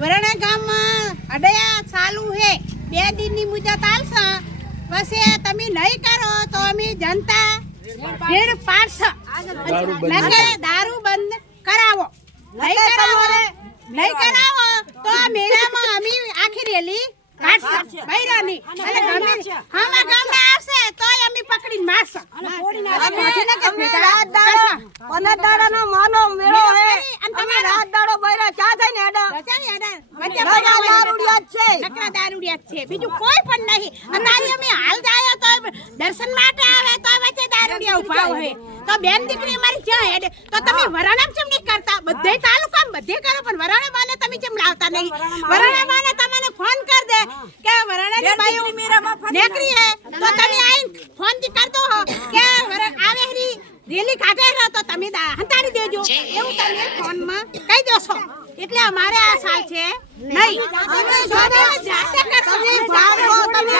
વરણા ગામમાં અડયા ચાલુ હે 2 દિનની મુદત આવશે પછી તમે નહીં કરો તો અમે જનતા ભીડ પાડશે દારૂ બંધ કરાવો નહીં કરાવો તો આ મેળામાં અમે આખી રેલી કાઢશે બૈરાની અને ગમે હામાં ગામડા આવશે તોય અમે પકડીને મારશે રાત દાડાનો માનો મેળો હે તમે રાત દાડો બૈરા ચા થઈને હેડા દારૂડિયા છે બીજું કોઈ પણ નહીં અને અમે હાલ જાય તો દર્શન માટે આવે તો વચ્ચે દારૂડિયા ઉભા હોય તો બેન દીકરી મારી ક્યાં હેડે તો તમે વરાણામ કેમ નહીં કરતા બધે તાલુકામાં બધે કરો પણ વરાણા વાલે તમે કેમ લાવતા નહીં વરાણા વાલે તમને ફોન કર દે કે વરાણાની બાઈઓ નેકરી હે તો તમે આઈને ફોન થી કર દો કે આવે હરી રેલી કાઢે તો તમે હંતાડી દેજો એવું તમે ફોન માં કહી દેશો એટલે અમારે આ સાલ છે નહીં તમે જાતે કરશો તમે ભાગો તમે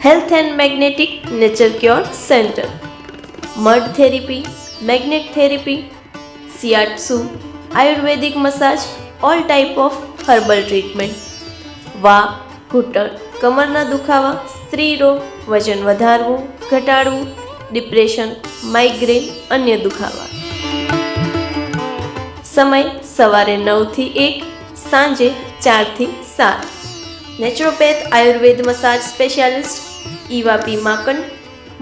Health and Magnetic Nature Cure Center. Mud therapy, magnet therapy, shiatsu, Ayurvedic massage, all type of herbal treatment. વા ઘૂંટણ કમરના દુખાવા સ્ત્રી રોગ વજન વધારવું ઘટાડવું ડિપ્રેશન માઇગ્રેન અન્ય દુખાવા સમય સવારે 9 થી 1 સાંજે 4 થી 7 naturopath Ayurveda massage specialist Eva P Makand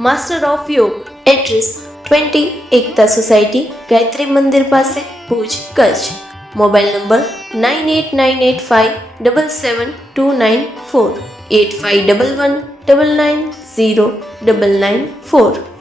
master of યોગ એડ્રેસ 20 એકતા સોસાયટી ગાયત્રી મંદિર પાસે ભુજ કચ્છ મોબાઈલ નંબર 9898577294 8511990994